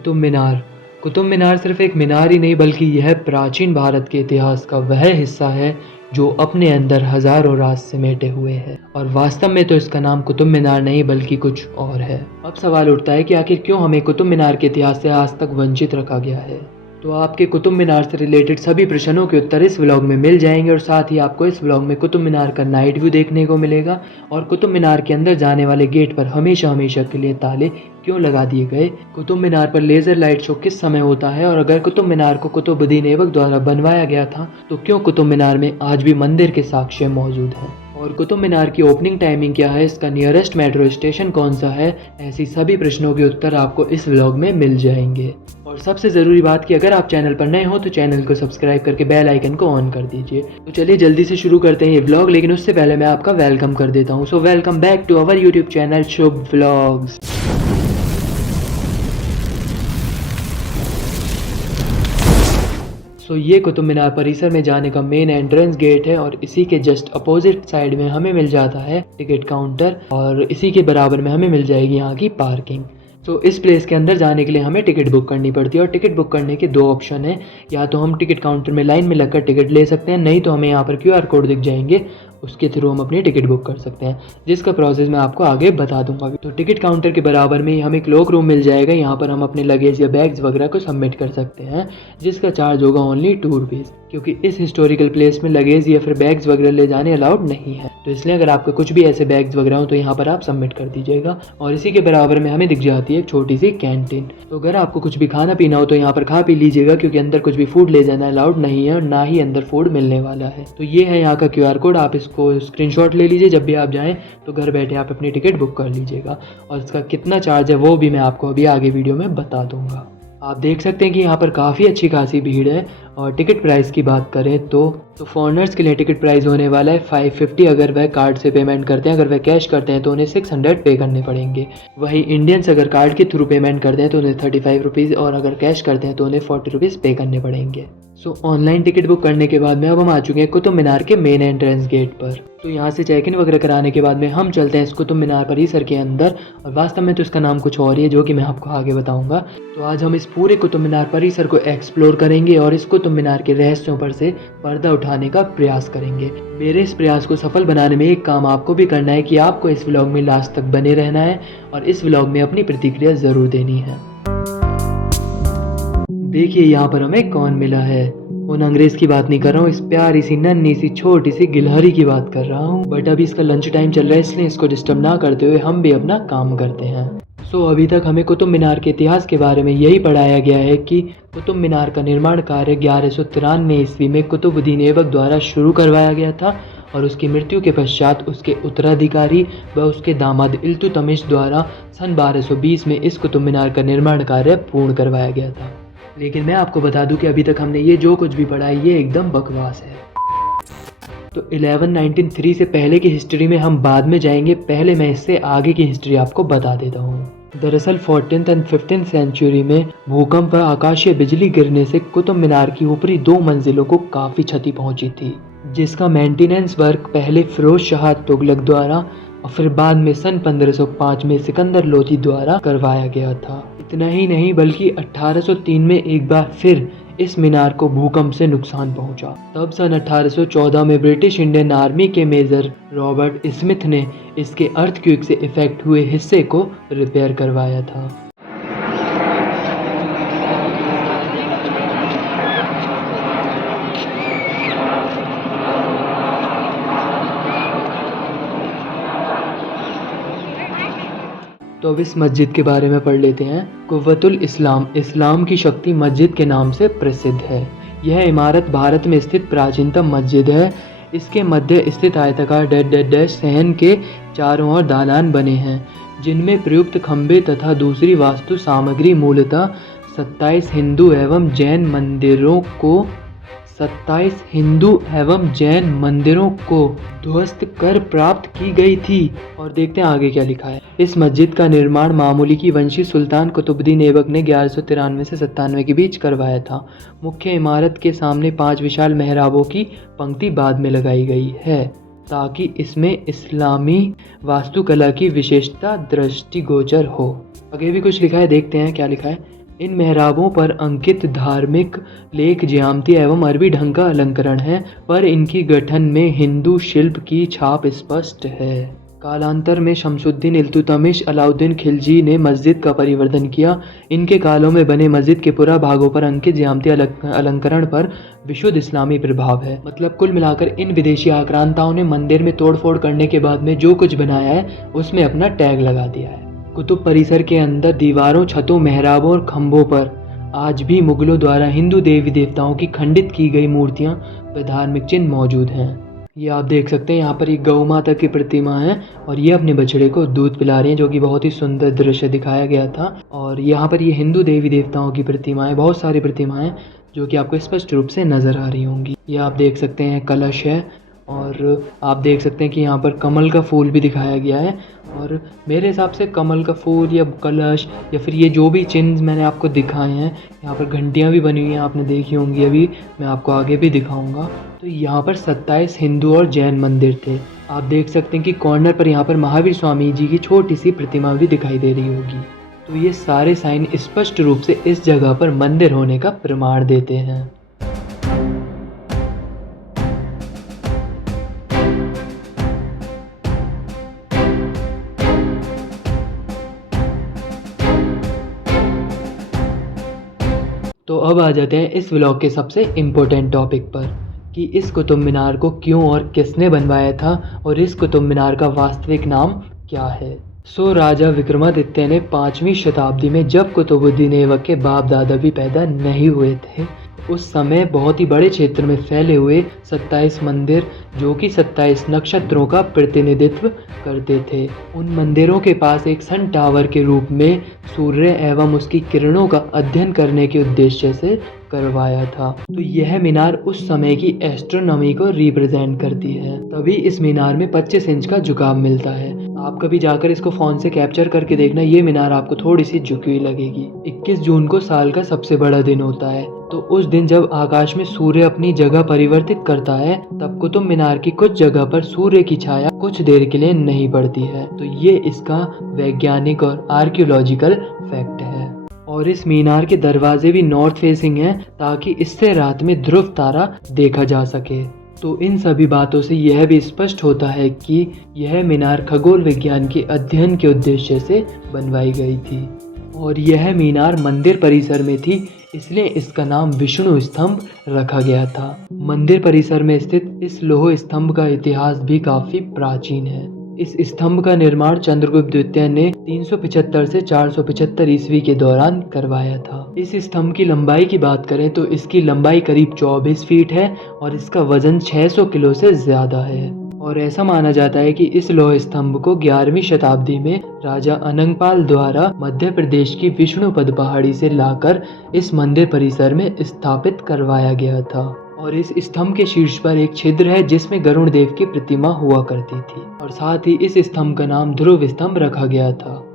कुतुब मीनार। कुतुब मीनार सिर्फ एक मीनार ही नहीं बल्कि यह प्राचीन भारत के इतिहास का वह हिस्सा है जो अपने अंदर हजारों राज समेटे हुए है। और वास्तव में तो इसका नाम कुतुब मीनार नहीं बल्कि कुछ और है। अब सवाल उठता है कि आखिर क्यों हमें कुतुब मीनार के इतिहास से आज तक वंचित रखा गया है। तो आपके कुतुब मीनार से रिलेटेड सभी प्रश्नों के उत्तर इस व्लॉग में मिल जाएंगे और साथ ही आपको इस व्लॉग में कुतुब मीनार का नाइट व्यू देखने को मिलेगा और कुतुब मीनार के अंदर जाने वाले गेट पर हमेशा हमेशा के लिए ताले क्यों लगा दिए गए, कुतुब मीनार पर लेजर लाइट शो किस समय होता है और अगर कुतुब मीनार को कुतुबुद्दीन ऐबक द्वारा बनवाया गया था तो क्यों कुतुब मीनार में आज भी मंदिर के साक्ष्य मौजूद हैं और कुतुब मीनार की ओपनिंग टाइमिंग क्या है, इसका नियरेस्ट मेट्रो स्टेशन कौन सा है, ऐसी सभी प्रश्नों के उत्तर आपको इस व्लॉग में मिल जाएंगे। और सबसे ज़रूरी बात कि अगर आप चैनल पर नए हो तो चैनल को सब्सक्राइब करके बेल आइकन को ऑन कर दीजिए। तो चलिए जल्दी से शुरू करते हैं ये व्लॉग, लेकिन उससे पहले मैं आपका वेलकम कर देता हूँ। So welcome back to our YouTube channel Shubh vlogs. तो ये कुतुब मीनार परिसर में जाने का मेन एंट्रेंस गेट है और इसी के जस्ट अपोजिट साइड में हमें मिल जाता है टिकट काउंटर और इसी के बराबर में हमें मिल जाएगी यहाँ की पार्किंग। तो इस प्लेस के अंदर जाने के लिए हमें टिकट बुक करनी पड़ती है और टिकट बुक करने के दो ऑप्शन है, या तो हम टिकट काउंटर में लाइन में लगकर टिकट ले सकते हैं, नहीं तो हमें यहाँ पर QR कोड दिख जाएंगे, उसके थ्रू हम अपनी टिकट बुक कर सकते हैं, जिसका प्रोसेस मैं आपको आगे बता दूंगा। तो टिकट काउंटर के बराबर में ही हमें क्लोक रूम मिल जाएगा, यहाँ पर हम अपने लगेज या बैग्स वगैरह को सबमिट कर सकते हैं, जिसका चार्ज होगा ओनली 2 रुपीज़, क्योंकि इस हिस्टोरिकल प्लेस में लगेज या फिर बैग्स वगैरह ले जाने अलाउड नहीं है। तो इसलिए अगर आपके कुछ भी ऐसे बैग्स वगैरह हो तो यहाँ पर आप सबमिट कर दीजिएगा। और इसी के बराबर में हमें दिख जाती है एक छोटी सी कैंटीन। तो अगर आपको कुछ भी खाना पीना हो तो यहाँ पर खा पी लीजिएगा, क्योंकि अंदर कुछ भी फूड ले जाना अलाउड नहीं है और ना ही अंदर फूड मिलने वाला है। तो ये है यहाँ का QR कोड, आप इसको स्क्रीनशॉट ले लीजिए, जब भी आप जाएँ तो घर बैठे आप अपनी टिकट बुक कर लीजिएगा। और इसका कितना चार्ज है वो भी मैं आपको अभी आगे वीडियो में बता दूंगा। आप देख सकते हैं कि यहाँ पर काफ़ी अच्छी खासी भीड़ है। और टिकट प्राइस की बात करें तो फॉरेनर्स के लिए टिकट प्राइस होने वाला है 550 अगर वह कार्ड से पेमेंट करते हैं, अगर वह कैश करते हैं तो उन्हें 600 पे करने पड़ेंगे। वहीं इंडियंस अगर कार्ड के थ्रू पेमेंट करते हैं तो उन्हें 35 रुपीज़ और अगर कैश करते हैं तो उन्हें 40 रुपीज़ पे करने पड़ेंगे। सो ऑनलाइन टिकट बुक करने के बाद में अब हम आ चुके हैं कुतुब मीनार के मेन एंट्रेंस गेट पर। तो यहाँ से चेक इन वगैरह कराने के बाद में हम चलते हैं इस कुतुब मीनार परिसर के अंदर, और वास्तव में तो इसका नाम कुछ और ही है जो कि मैं आपको आगे बताऊंगा। तो आज हम इस पूरे कुतुब मीनार परिसर को एक्सप्लोर करेंगे और इस कुतुब मीनार के रहस्यों पर से पर्दा उठाने का प्रयास करेंगे। मेरे इस प्रयास को सफल बनाने में एक काम आपको भी करना है कि आपको इस व्लॉग में लास्ट तक बने रहना है और इस व्लॉग में अपनी प्रतिक्रिया ज़रूर देनी है। देखिए यहाँ पर हमें कौन मिला है। उन अंग्रेज की बात नहीं कर रहा हूँ, इस प्यारी सी नन्ही सी छोटी सी गिलहरी की बात कर रहा हूँ। बट अभी इसका लंच टाइम चल रहा है, इसलिए इसको डिस्टर्ब ना करते हुए हम भी अपना काम करते हैं। सो अभी तक हमें कुतुब मीनार के इतिहास के बारे में यही पढ़ाया गया है कि कुतुब मीनार का निर्माण कार्य 1193 ईस्वी में कुतुबुद्दीन ऐबक द्वारा शुरू करवाया गया था और उसकी मृत्यु के पश्चात उसके उत्तराधिकारी व उसके दामाद इल्तुतमिश द्वारा सन 1220 में इस कुतुब मीनार का निर्माण कार्य पूर्ण करवाया गया था। लेकिन मैं आपको बता दूं कि अभी तक हमने ये जो कुछ भी पढ़ा है ये एकदम बकवास है। तो 1193 से पहले की हिस्ट्री में हम बाद में जाएंगे, पहले मैं इससे आगे की हिस्ट्री आपको बता देता हूँ। दरअसल 14th एंड 15th सेंचुरी में भूकंप व आकाशीय बिजली गिरने से कुतुब मीनार की ऊपरी 2 मंजिलों को काफ़ी क्षति पहुंची थी, जिसका मेंटेनेंस वर्क पहले फिरोज शाह तुगलक द्वारा और फिर बाद में सन 1505 में सिकंदर लोधी द्वारा करवाया गया था। इतना ही नहीं बल्कि 1803 में एक बार फिर इस मीनार को भूकंप से नुकसान पहुंचा। तब सन 1814 में ब्रिटिश इंडियन आर्मी के मेजर रॉबर्ट स्मिथ ने इसके अर्थक्वेक से इफेक्ट हुए हिस्से को रिपेयर करवाया था। तो अब इस मस्जिद के बारे में पढ़ लेते हैं। कुव्वतुल इस्लाम, इस्लाम की शक्ति मस्जिद के नाम से प्रसिद्ध है। यह इमारत भारत में स्थित प्राचीनतम मस्जिद है। इसके मध्य स्थित आयताकार सहन के चारों ओर दालान बने हैं, जिनमें प्रयुक्त खंभे तथा दूसरी वास्तु सामग्री मूलतः 27 हिंदू एवं जैन मंदिरों को ध्वस्त कर प्राप्त की गई थी। और देखते हैं आगे क्या लिखा है। इस मस्जिद का निर्माण मामूली की वंशी सुल्तान कुतुबुद्दीन ऐबक ने 1193 से 97 के बीच करवाया था। मुख्य इमारत के सामने 5 विशाल मेहराबों की पंक्ति बाद में लगाई गई है, ताकि इसमें इस्लामी वास्तुकला की विशेषता दृष्टिगोचर हो। आगे भी कुछ लिखा है, देखते हैं क्या लिखा है। इन मेहराबों पर अंकित धार्मिक लेख ज्यामिति एवं अरबी ढंग का अलंकरण है, पर इनकी गठन में हिंदू शिल्प की छाप स्पष्ट है। कालांतर में शमसुद्दीन इल्तुतमिश अलाउद्दीन खिलजी ने मस्जिद का परिवर्तन किया। इनके कालों में बने मस्जिद के पुरा भागों पर अंकित ज्यामिति अलंकरण पर विशुद्ध इस्लामी प्रभाव है। मतलब कुल मिलाकर इन विदेशी आक्रांताओं ने मंदिर में तोड़फोड़ करने के बाद में जो कुछ बनाया है उसमें अपना टैग लगा दिया है। कुतुब परिसर के अंदर दीवारों, छतों, मेहराबों और खंभों पर आज भी मुगलों द्वारा हिंदू देवी देवताओं की खंडित की गई मूर्तियां व धार्मिक चिन्ह मौजूद हैं। ये आप देख सकते हैं, यहाँ पर एक गौ माता की प्रतिमा है और ये अपने बछड़े को दूध पिला रही है, जो कि बहुत ही सुंदर दृश्य दिखाया गया था। और यहाँ पर ये हिंदू देवी देवताओं की प्रतिमाएं, बहुत सारी प्रतिमाएं जो कि आपको स्पष्ट रूप से नज़र आ रही होंगी। ये आप देख सकते हैं कलश है और आप देख सकते हैं कि यहाँ पर कमल का फूल भी दिखाया गया है। और मेरे हिसाब से कमल का फूल या कलश या फिर ये जो भी चिन्ह मैंने आपको दिखाए हैं, यहाँ पर घंटियाँ भी बनी हुई हैं, आपने देखी होंगी, अभी मैं आपको आगे भी दिखाऊंगा। तो यहाँ पर 27 हिंदू और जैन मंदिर थे। आप देख सकते हैं कि कॉर्नर पर यहाँ पर महावीर स्वामी जी की छोटी सी प्रतिमा भी दिखाई दे रही होगी। तो ये सारे साइन स्पष्ट रूप से इस जगह पर मंदिर होने का प्रमाण देते हैं। तो अब आ जाते हैं इस व्लॉग के सबसे इम्पोर्टेंट टॉपिक पर कि इस कुतुब मीनार को क्यों और किसने बनवाया था और इस कुतुब मीनार का वास्तविक नाम क्या है। राजा विक्रमादित्य ने 5वीं शताब्दी में, जब कुतुबुद्दीन ऐबक के बाप दादा भी पैदा नहीं हुए थे, उस समय बहुत ही बड़े क्षेत्र में फैले हुए 27 मंदिर, जो कि 27 नक्षत्रों का प्रतिनिधित्व करते थे, उन मंदिरों के पास एक सन टावर के रूप में सूर्य एवं उसकी किरणों का अध्ययन करने के उद्देश्य से करवाया था। तो यह मीनार उस समय की एस्ट्रोनॉमी को रिप्रेजेंट करती है। तभी इस मीनार में 25 इंच का झुकाव मिलता है। आप कभी जाकर इसको फ़ोन से कैप्चर करके देखना, ये मीनार आपको थोड़ी सी झुकी हुई लगेगी। 21 जून को साल का सबसे बड़ा दिन होता है। तो उस दिन जब आकाश में सूर्य अपनी जगह परिवर्तित करता है, तब कुतुब मीनार की कुछ जगह पर सूर्य की छाया कुछ देर के लिए नहीं पड़ती है। तो ये इसका वैज्ञानिक और आर्कियोलॉजिकल फैक्ट है। और इस मीनार के दरवाजे भी नॉर्थ फेसिंग हैं, ताकि इससे रात में ध्रुव तारा देखा जा सके। तो इन सभी बातों से यह भी स्पष्ट होता है कि यह मीनार खगोल विज्ञान के अध्ययन के उद्देश्य से बनवाई गई थी। और यह मीनार मंदिर परिसर में थी, इसलिए इसका नाम विष्णु स्तंभ रखा गया था। मंदिर परिसर में स्थित इस लौह स्तंभ का इतिहास भी काफी प्राचीन है। इस स्तंभ का निर्माण चंद्रगुप्त द्वितीय ने 375 से 475 ईस्वी के दौरान करवाया था। इस स्तंभ की लंबाई की बात करें तो इसकी लंबाई करीब 24 फीट है और इसका वजन 600 किलो से ज्यादा है। और ऐसा माना जाता है कि इस लौह स्तंभ को 11वीं शताब्दी में राजा अनंगपाल द्वारा मध्य प्रदेश की विष्णुपद पहाड़ी से लाकर इस मंदिर परिसर में स्थापित करवाया गया था। और इस स्तंभ के शीर्ष पर एक छिद्र है जिसमें गरुण देव की प्रतिमा हुआ करती थी। और साथ ही इस स्तंभ का नाम ध्रुव स्तंभ रखा गया था।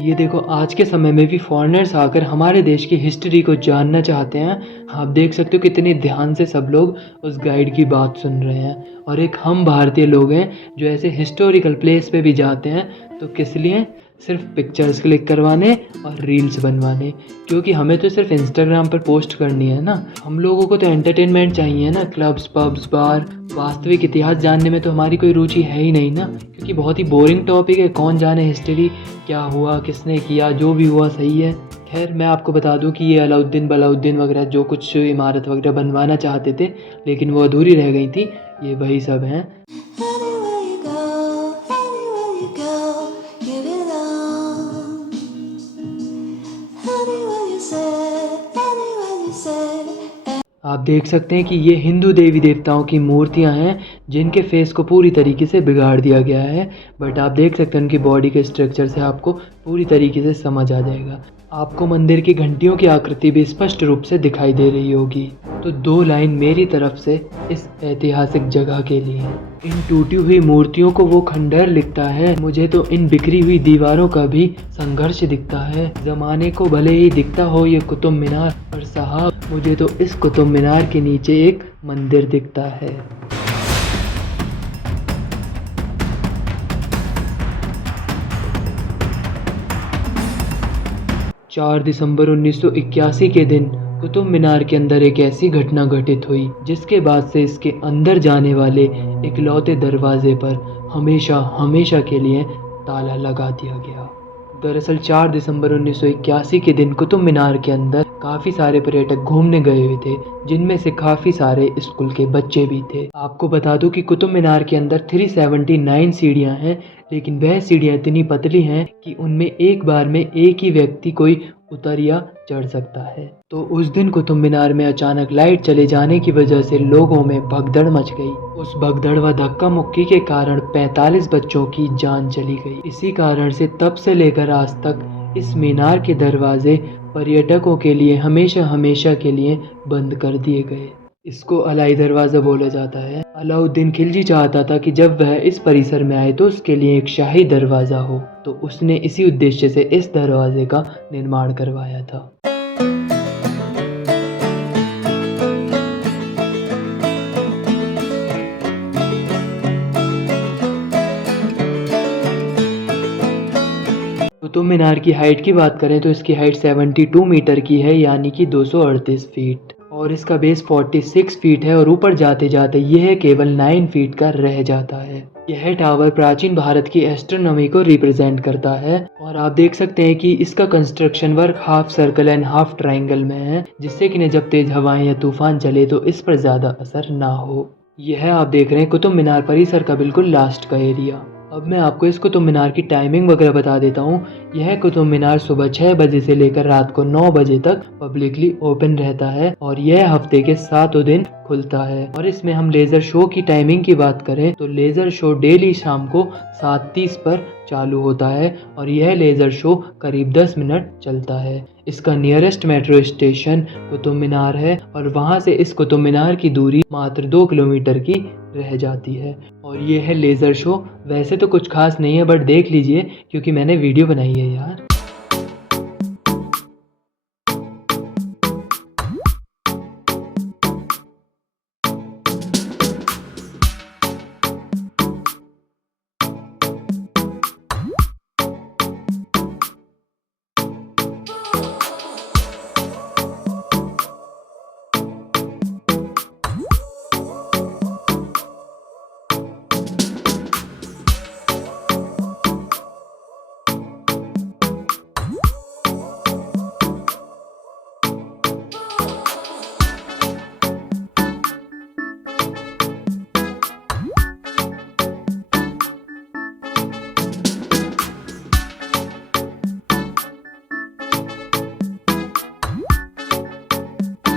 ये देखो, आज के समय में भी फॉरेनर्स आकर हमारे देश की हिस्ट्री को जानना चाहते हैं। आप देख सकते हो कितने ध्यान से सब लोग उस गाइड की बात सुन रहे हैं। और एक हम भारतीय लोग हैं जो ऐसे हिस्टोरिकल प्लेस पे भी जाते हैं, तो किस लिए? सिर्फ पिक्चर्स क्लिक करवाने और रील्स बनवाने, क्योंकि हमें तो सिर्फ इंस्टाग्राम पर पोस्ट करनी है ना। हम लोगों को तो एंटरटेनमेंट चाहिए ना, क्लब्स, पब्स, बार। वास्तविक इतिहास जानने में तो हमारी कोई रुचि है ही नहीं ना, क्योंकि बहुत ही बोरिंग टॉपिक है। कौन जाने हिस्ट्री क्या हुआ, किसने किया, जो भी हुआ सही है। खैर, मैं आपको बता दूं कि ये अलाउद्दीन बलाउद्दीन वगैरह जो कुछ इमारत वगैरह बनवाना चाहते थे लेकिन वो अधूरी रह गई थी, ये वही सब हैं। आप देख सकते हैं कि ये हिंदू देवी देवताओं की मूर्तियां हैं जिनके फेस को पूरी तरीके से बिगाड़ दिया गया है। बट आप देख सकते हैं उनकी बॉडी के स्ट्रक्चर से आपको पूरी तरीके से समझ आ जाएगा। आपको मंदिर की घंटियों की आकृति भी स्पष्ट रूप से दिखाई दे रही होगी। तो 2 लाइन मेरी तरफ से इस ऐतिहासिक जगह के लिए। इन टूटी हुई मूर्तियों को वो खंडहर लिखता है, मुझे तो इन बिखरी हुई दीवारों का भी संघर्ष दिखता है। जमाने को भले ही दिखता हो ये कुतुब मीनार, पर साहब मुझे तो इस कुतुब मीनार के नीचे एक मंदिर दिखता है। 4 दिसंबर 1981 के दिन कुतुब मीनार के अंदर एक ऐसी घटना घटित हुई जिसके बाद से इसके अंदर जाने वाले इकलौते दरवाजे पर हमेशा हमेशा के लिए ताला लगा दिया गया। दरअसल 4 दिसंबर 1981 के दिन कुतुब मीनार के अंदर काफ़ी सारे पर्यटक घूमने गए हुए थे, जिनमें से काफ़ी सारे स्कूल के बच्चे भी थे। आपको बता दूं कि कुतुब मीनार के अंदर 379 सीढ़ियां हैं, लेकिन वह सीढ़ियां इतनी पतली हैं कि उनमें एक बार में एक ही व्यक्ति कोई उतर या चढ़ सकता है। तो उस दिन कुतुब मीनार में अचानक लाइट चले जाने की वजह से लोगों में भगदड़ मच गई। उस भगदड़ व धक्का मुक्की के कारण 45 बच्चों की जान चली गई। इसी कारण से तब से लेकर आज तक इस मीनार के दरवाजे पर्यटकों के लिए हमेशा हमेशा के लिए बंद कर दिए गए। इसको अलाई दरवाज़ा बोला जाता है। अलाउद्दीन खिलजी चाहता था कि जब वह इस परिसर में आए तो उसके लिए एक शाही दरवाज़ा हो, तो उसने इसी उद्देश्य से इस दरवाजे का निर्माण करवाया था। कुतुब मीनार की हाइट की बात करें तो इसकी हाइट 72 मीटर की है, यानी कि 238 फीट, और इसका बेस 46 फीट है और ऊपर जाते जाते यह केवल 9 फीट का रह जाता है। यह टावर प्राचीन भारत की एस्ट्रोनॉमी को रिप्रेजेंट करता है और आप देख सकते हैं कि इसका construction work half circle and half triangle में है, जिससे कि जब तेज हवाएं या तूफान चले तो इस पर ज़्यादा असर ना हो। यह आप देख रहे हैं कुतुब मीनार परिसर का बिल्कुल लास्ट का एरिया। अब मैं आपको इस कुतुब मीनार की टाइमिंग वगैरह बता देता हूँ। यह कुतुब मीनार सुबह 6 बजे से लेकर रात को 9 बजे तक पब्लिकली ओपन रहता है और यह हफ्ते के 7 दिन खुलता है। और इसमें हम लेज़र शो की टाइमिंग की बात करें तो लेज़र शो डेली शाम को 7:30 पर चालू होता है और यह लेज़र शो करीब 10 मिनट चलता है। इसका nearest metro station Qutub Minar है और वहाँ से इस कुतुब मीनार की दूरी मात्र 2 किलोमीटर की रह जाती है। और ये है लेज़र शो। वैसे तो कुछ खास नहीं है, बट देख लीजिए क्योंकि मैंने वीडियो बनाई है यार।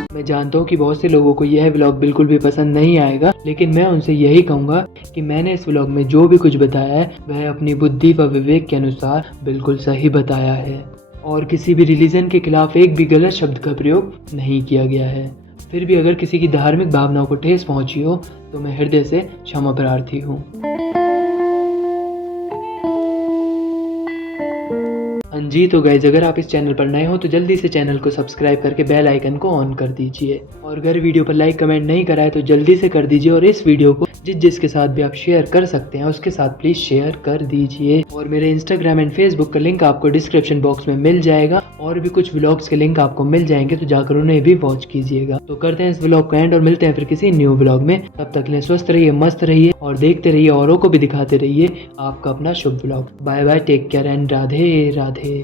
मैं जानता हूँ कि बहुत से लोगों को यह व्लॉग बिल्कुल भी पसंद नहीं आएगा, लेकिन मैं उनसे यही कहूँगा कि मैंने इस व्लॉग में जो भी कुछ बताया है वह अपनी बुद्धि व विवेक के अनुसार बिल्कुल सही बताया है और किसी भी रिलीजन के खिलाफ एक भी गलत शब्द का प्रयोग नहीं किया गया है। फिर भी अगर किसी की धार्मिक भावनाओं को ठेस पहुँची हो तो मैं हृदय से क्षमा प्रार्थी हूँ। हाँ जी, तो गाइज अगर आप इस चैनल पर नए हो तो जल्दी से चैनल को सब्सक्राइब करके बेल आइकन को ऑन कर दीजिए और अगर वीडियो पर लाइक कमेंट नहीं करा है तो जल्दी से कर दीजिए और इस वीडियो को जिसके साथ भी आप शेयर कर सकते हैं उसके साथ प्लीज शेयर कर दीजिए। और मेरे इंस्टाग्राम एंड फेसबुक का लिंक आपको डिस्क्रिप्शन बॉक्स में मिल जाएगा और भी कुछ व्लॉग्स के लिंक आपको मिल जाएंगे, तो जाकर उन्हें भी वॉच कीजिएगा। तो करते हैं इस व्लॉग का एंड और मिलते हैं फिर किसी न्यू व्लॉग में। तब तक ले स्वस्थ रहिए, मस्त रहिए और देखते रहिए, औरों को भी दिखाते रहिए आपका अपना शुभ vlog. Bye bye, take care and Radhe Radhe.